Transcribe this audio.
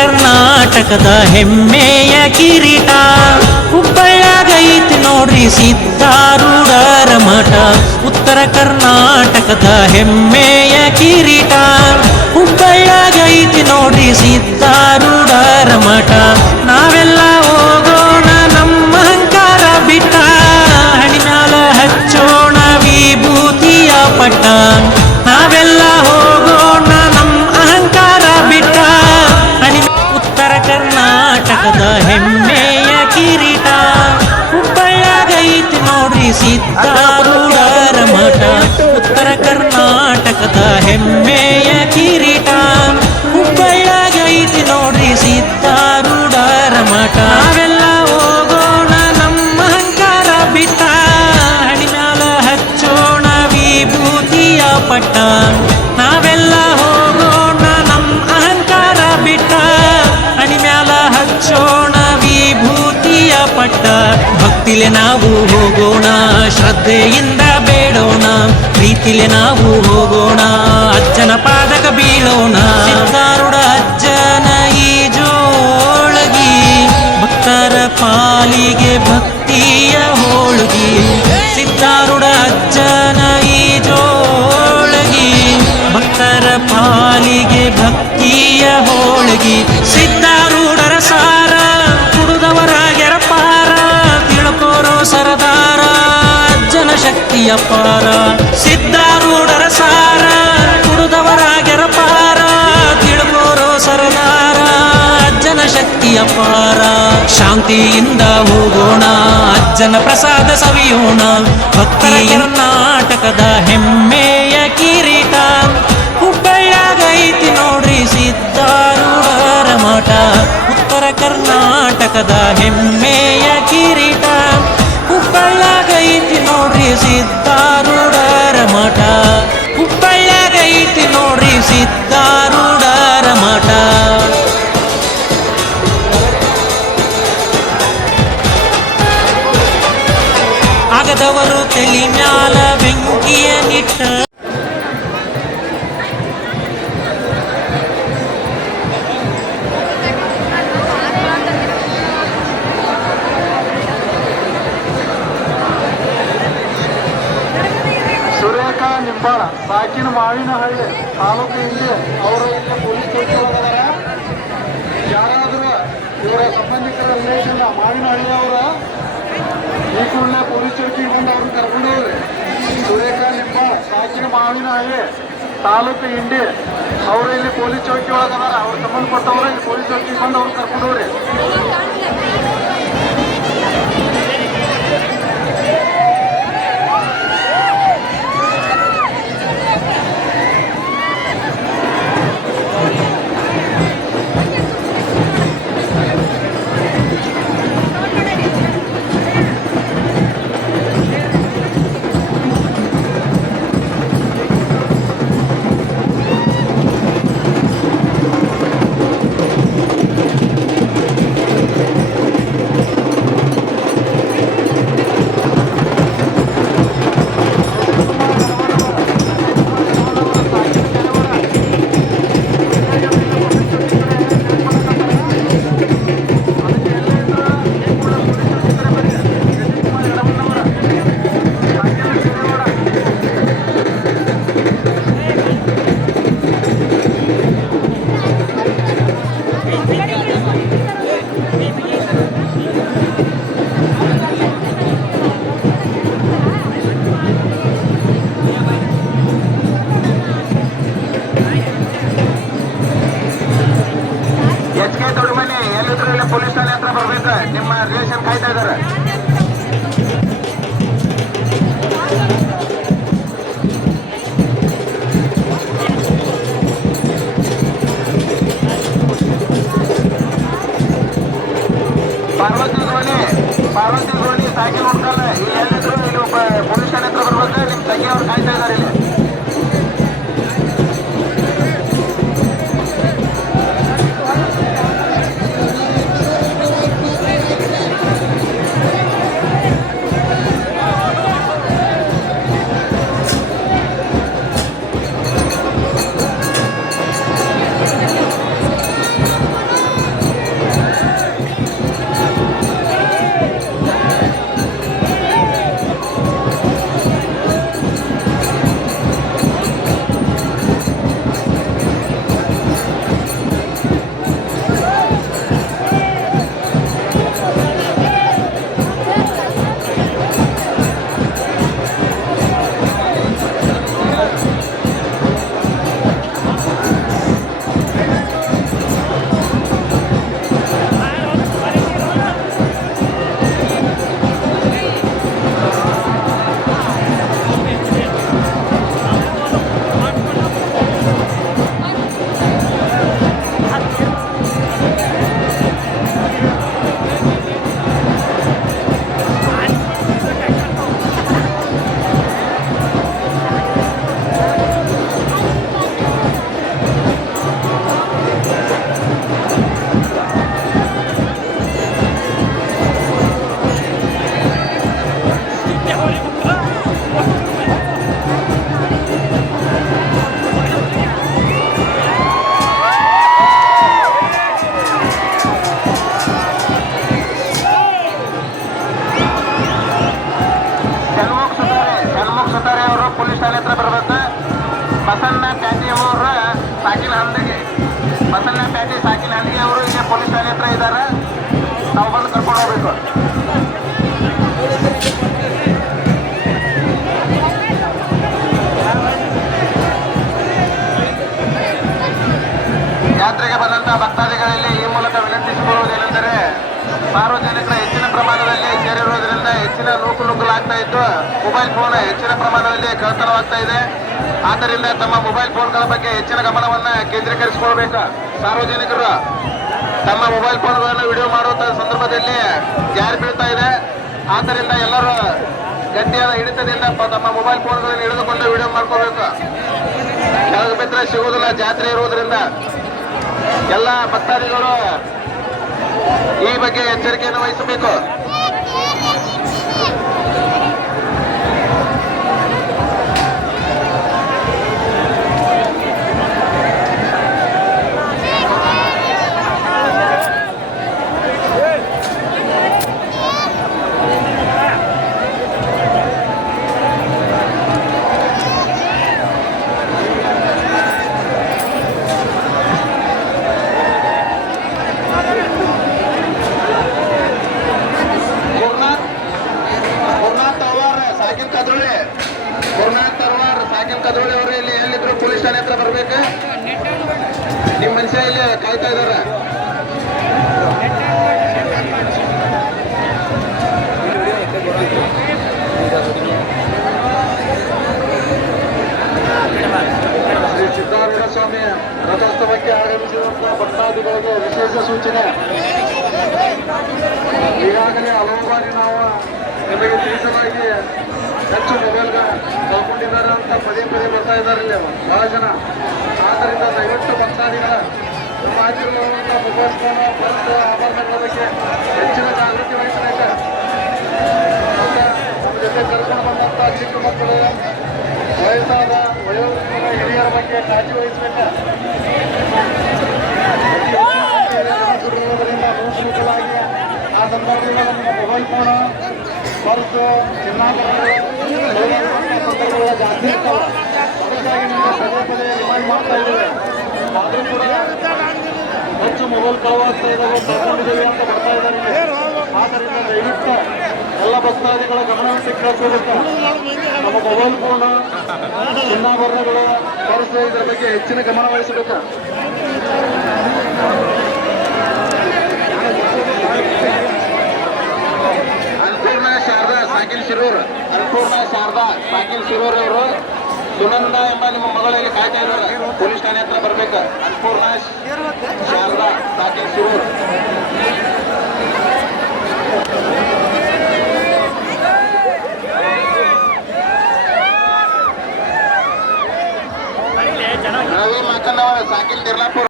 ಕರ್ನಾಟಕದ ಹೆಮ್ಮೆಯ ಕಿರೀಟ ಹುಬ್ಬಳ್ಳಿಯಾಗೈತಿ ನೋಡ್ರಿ ಸಿದ್ಧಾರೂಢರ ಮಠ. ಉತ್ತರ ಕರ್ನಾಟಕದ ಹೆಮ್ಮೆಯ ಕಿರೀಟ ಹುಬ್ಬಳ್ಳಿಯಾಗೈತಿ ನೋಡ್ರಿ ಸಿದ್ಧಾರೂಢರ ಮಠ. ನಾವೆಲ್ಲ ಹೋಗೋಣ ನಮ್ಮ ಅಹಂಕಾರ ಬಿಟ್ಟ, ಹಣಿಮ್ಯಾಲ ಹಚ್ಚೋಣ ವಿಭೂತಿಯ ಪಟ್ಟ. ನಾವೆಲ್ಲ ಹೋಗೋಣ ನಮ್ಮ ಅಹಂಕಾರ ಬಿಟ್ಟ, ಉತ್ತರ ಕರ್ನಾಟಕದ ಹೆಮ್ಮೆಯ ಕಿರೀಟ ಹುಬ್ಬಳ್ಳಿಯಾಗೈತಿ ನೋಡ್ರಿ ಸಿದ್ಧಾರೂಢರ ಮಠ. ಉತ್ತರ ಕರ್ನಾಟಕದ ಹೆಮ್ಮೆಯ ಕಿರೀಟ ಹುಬ್ಬಳ್ಳಿಯಾಗೈತಿ ನೋಡ್ರಿ ಸಿದ್ಧಾರೂಢರ ಮಠ. ನಾವೆಲ್ಲ ಹೋಗೋಣ ನಮ್ಮ ಅಹಂಕಾರ ಬಿಟ್ಟ, ಹಣಿಮ್ಯಾಲ ಹಚ್ಚೋಣ ವಿಭೂತಿಯ ಪಟ್ಟ. ನಾವೆಲ್ಲ ಹೋಗೋಣ ನಮ್ಮ ಅಹಂಕಾರ ಬಿಟ್ಟ, ಹಣಿಮ್ಯಾಲ ಹಚ್ಚೋಣ ವಿಭೂತಿಯ ಪಟ್ಟ. ಭಕ್ತಿಲೆ ನಾವು ಹೋಗೋಣ, ಶ್ರದ್ಧೆಯಿಂದ ಬೇಡೋಣ, ಪ್ರೀತಿಲೆ ನಾವು ಹೋಗೋಣ, ಅಜ್ಜನ ಪಾದಕ ಬೀಳೋಣ. ಸಿದ್ಧಾರೂಢ ಅಜ್ಜನ ಈ ಜೋಳಗಿ ಭಕ್ತರ ಪಾಲಿಗೆ ಭಕ್ತಿಯ ಹೋಳುಗಿ. ಸಿದ್ಧಾರೂಢ ಅಜ್ಜನ ಈ ಜೋಳಗಿ ಭಕ್ತರ ಪಾಲಿಗೆ ಭಕ್ತಿಯ ಹೋಳಗಿ. ಸಿದ್ಧಾರೂಢರ ಸಾರ ಕುಡಿದವರಾಗ್ಯರ ಪಾರ, ತಿಳ್ಕೋರೋ ಸರದಾರ ಅಜ್ಜನ ಶಕ್ತಿಯ ಪಾರ. ಸಿದ್ಧಾರೂಢರ ಸಾರ ಕುಡಿದವರಾಗ್ಯರ ಪಾರ, ತಿಳ್ಕೋರೋ ಸರದಾರ ಅಜ್ಜನ ಶಕ್ತಿಯ ಪಾರ. ಶಾಂತಿಯಿಂದ ಹೋಗೋಣ, ಅಜ್ಜನ ಪ್ರಸಾದ ಸವಿಯೋಣ. ಭಕ್ತರ ಕರ್ನಾಟಕದ ಹೆಮ್ಮೆಯ ಕಿರೀಟ ಹುಬ್ಬಳ್ಳಿಯಾಗೈತಿ ನೋಡ್ರಿ ಸಿದ್ಧಾರೂಢರ ಮಠ. ಉತ್ತರ ಕರ್ನಾಟಕದ ಹೆಮ್ಮೆಯ ಕಿರೀಟ ಹುಬ್ಬಳ್ಳಿಯಾಗೈತಿ ನೋಡ್ರಿ ಸಿದ್ಧಾರೂಢರ ಮಠ. ಹುಬ್ಬಳ್ಳಿಯಾಗೈತಿ ನೋಡ್ರಿ ಸಿದ್ಧಾರೂಢರ ಮಠ. ಆಗದವರು ತಲಿ ಮ್ಯಾಲ ಬೆಂಕಿಯ ನಿಟ್ಟ, ಸುರೇಖಾ ನಿಂಬಾಳ, ಸಾಕಿನ ಮಾವಿನಹಳ್ಳಿ ತಾಲೂಕು. ಇಲ್ಲಿ ಅವರು ಇಲ್ಲಿ ಪೊಲೀಸ್ ಚೌಕಿ ಒಳಗದಾರ. ಯಾರಾದರೂ ಇವರ ಸಂಬಂಧಿಕರ ರಿಲೇಷನ್ ಮಾವಿನಹಳ್ಳಿ ಅವರ ಈ ಕೂಡಲೇ ಪೊಲೀಸ್ ಚೌಕಿಗೆ ಬಂದು ಅವ್ರನ್ನ ಕರ್ಕೊಂಡು ಹೋಗ್ರಿ. ಸುರೇಖಾ ನಿಂಬಾಳ, ಸಾಕಿನ ಮಾವಿನಹಳ್ಳಿ ತಾಲೂಕು ಇಂಡಿ, ಅವರು ಇಲ್ಲಿ ಪೊಲೀಸ್ ಚೌಕಿ ಒಳಗದಾರ. ಅವ್ರ ಸಂಬಂಧಪಟ್ಟವರು ಇಲ್ಲಿ ಪೊಲೀಸ್ ಚೌಕಿಗೆ ಬಂದು ಅವ್ರನ್ನ ಕರ್ಕೊಂಡು ಹೋಗ್ರಿ. ಪೊಲೀಸ್ ಠಾಣೆ ಹತ್ರ ಬರ್ಬೇಕು. ನಿಮ್ಮ ರಿಲೇಷನ್ ಕಾಯ್ತಾ ಇದ್ದಾರೆ. ಪಾರ್ವತಿ ಗೋಣಿ ಸಾಕಿ ನೋಡ್ಕಲ್ಲ. ಇಲ್ಲಿ ಎಲ್ಲಿದ್ರು ಇಲ್ಲಿ ಪೊಲೀಸ್ ಠಾಣೆ ಹತ್ರ ಬರ್ಬೇಕು. ನಿಮ್ಮ ತಂಗಿ ಅವ್ರು ಕಾಯ್ತಾ ಇದ್ದಾರೆ ಇಲ್ಲಿ. ಮಸಲ್ನ ಪ್ಯಾಟಿ ಸಾಕಿನ ಹಳ್ಳಿಗೆ ಅವರು ಇಲ್ಲಿ ಪೊಲೀಸ್ ಠಾಣೆ ಹತ್ರ ಇದ್ದಾರೆ. ನಾವು ಬಂದು ಕರ್ಕೊಂಡು ಹೋಗ್ಬೇಕು. ಯಾತ್ರೆಗೆ ಬಂದಂತಹ ಭಕ್ತಾದಿಗಳಲ್ಲಿ ಈ ಮೂಲಕ ವಿನಂತಿಸಿಕೊಳ್ಳುವುದೇನೆಂದರೆ ಸಾರ್ವಜನಿಕರ ಹೆಚ್ಚಿನ ಪ್ರಮಾಣದಲ್ಲಿ ಸೇರಿರುವುದರಿಂದ ಹೆಚ್ಚಿನ ನೂಕುನುಗ್ಗಲಾಗ್ತಾ ಇದ್ದು ಮೊಬೈಲ್ ಫೋನ್ ಹೆಚ್ಚಿನ ಪ್ರಮಾಣದಲ್ಲಿ ಕಳ್ಳತನವಾಗ್ತಾ ಇದೆ. ಆದ್ದರಿಂದ ತಮ್ಮ ಮೊಬೈಲ್ ಫೋನ್ಗಳ ಬಗ್ಗೆ ಹೆಚ್ಚಿನ ಗಮನವನ್ನು ಕೇಂದ್ರೀಕರಿಸಿಕೊಳ್ಬೇಕು. ಸಾರ್ವಜನಿಕರು ತಮ್ಮ ಮೊಬೈಲ್ ಫೋನ್ಗಳನ್ನು ವಿಡಿಯೋ ಮಾಡುವಂತಹ ಸಂದರ್ಭದಲ್ಲಿ ಜಾರಿ ಬೀಳ್ತಾ ಇದೆ. ಆದ್ದರಿಂದ ಎಲ್ಲರೂ ಗಟ್ಟಿಯಾದ ಹಿಡಿತದಿಂದ ತಮ್ಮ ಮೊಬೈಲ್ ಫೋನ್ಗಳನ್ನು ಹಿಡಿದುಕೊಂಡು ವಿಡಿಯೋ ಮಾಡ್ಕೋಬೇಕು. ಕೆಳಗೆ ಬಿದ್ದರೆ ಸಿಗುವುದಿಲ್ಲ, ಜಾತ್ರೆ ಇರುವುದರಿಂದ ಎಲ್ಲ ಭಕ್ತಾದಿಗಳು ಈ ಬಗ್ಗೆ ಎಚ್ಚರಿಕೆಯನ್ನು ವಹಿಸಬೇಕು. ಸಾಕಿನ್ ಕದ್ರೋಳಿ ಅವರು ಇಲ್ಲಿ ಎಲ್ಲಿದ್ರು ಪೊಲೀಸ್ ಠಾಣೆ ಹತ್ರ ಬರ್ಬೇಕು. ನಿಮ್ಮ ಮನುಷ್ಯ ಇಲ್ಲಿ ಕಾಯ್ತಾ ಇದಾರ. ಶ್ರೀ ಸಿದ್ದಾರೂಢ ಸ್ವಾಮಿ ರಥೋತ್ಸವಕ್ಕೆ ಆಗಮಿಸಿದಂತಹ ಭಕ್ತಾದಿಗಳಿಗೆ ವಿಶೇಷ ಸೂಚನೆ. ಈಗಾಗಲೇ ಹಲವು ಬಾರಿ ನಾವು ನಿಮಗೆ ತಿಳಿಸಲಾಗಿ ಹೆಚ್ಚು ಮೊಬೈಲ್ ಕಳ್ಕೊಂಡಿದ್ದಾರೆ ಅಂತ ಪದೇ ಬರ್ತಾ ಇದ್ದಾರೆ ಇಲ್ಲಿ ಬಹಳ ಜನ. ಆದ್ದರಿಂದ ದಯವಿಟ್ಟು ಭಕ್ತಾದಿಗಳ ನಮ್ಮ ಆಚರಣೆಯುವಂಥ ಮೊಬೈಲ್ ಫೋನ್ ಪರ್ಸ್ ಆಭರಣಗಳ ಬಗ್ಗೆ ಹೆಚ್ಚಿನ ಜಾಗೃತಿ ವಹಿಸಬೇಕು. ಮತ್ತು ನಮ್ಮ ಜೊತೆ ಕರ್ಕೊಂಡು ಬಂದಂಥ ಚಿಕ್ಕ ಮಕ್ಕಳು, ವಯಸ್ಸಾದ ವಯೋವೃದ್ಧರ ಹಿರಿಯರ ಬಗ್ಗೆ ಕಾಳಜಿ ವಹಿಸಬೇಕು. ಸುರುವುದರಿಂದ ನೂಕಲಾಗಿ ಆ ಸಂದರ್ಭದಲ್ಲಿ ನಮ್ಮ ಮೊಬೈಲ್ ಫೋನು, ಪರ್ಸ್, ಚಿನ್ನಾಭರಣಗಳು ಜಾಸ್ತಿ ಇರ್ತಾವೆ. ಅದಕ್ಕಾಗಿ ನಾವು ಪದೇ ರಿಮೈಂಡ್ ಮಾಡ್ತಾ ಇದ್ದೇವೆ. ಆದರೂ ಕೂಡ ಹೆಚ್ಚು ಮೊಬೈಲ್ ಕಳವಾಗ್ತಾ ಇದ್ದಾವೆ, ಕಳ್ಕೊಂಡಿದ್ದೇವೆ ಅಂತ ಬರ್ತಾ ಇದ್ದಾರೆ. ಆದ್ದರಿಂದ ದಯವಿಟ್ಟು ಎಲ್ಲ ಭಕ್ತಾದಿಗಳ ಗಮನವನ್ನು ಕೇಳಿಸಬೇಕು. ನಮ್ಮ ಮೊಬೈಲ್ ಫೋನು, ಚಿನ್ನಾಭರಣಗಳು, ಪರ್ಸ್ ಇದರ ಬಗ್ಗೆ ಹೆಚ್ಚಿನ ಗಮನ ವಹಿಸಬೇಕು. ಅನ್ನಪೂರ್ಣ ಶಾರದಾ ಸಾಕಿನ್ ಶಿರೂರ್ ಅವರು ಸುನಂದ ಎಂಬ ನಿಮ್ಮ ಮಗಳಲ್ಲಿ ಕಾಯ್ತಾ ಇರೋರು ಪೊಲೀಸ್ ಠಾಣೆ ಹತ್ರ ಬರ್ಬೇಕು. ಅನ್ನಪೂರ್ಣ ಶಾರದಾ ಸಾಕಿನ್ ಶಿರೂರ್. ರವಿ ಮಾಕನ್ನವರ ಸಾಕಿನ್ ದಿರ್ಲಾಪುರ.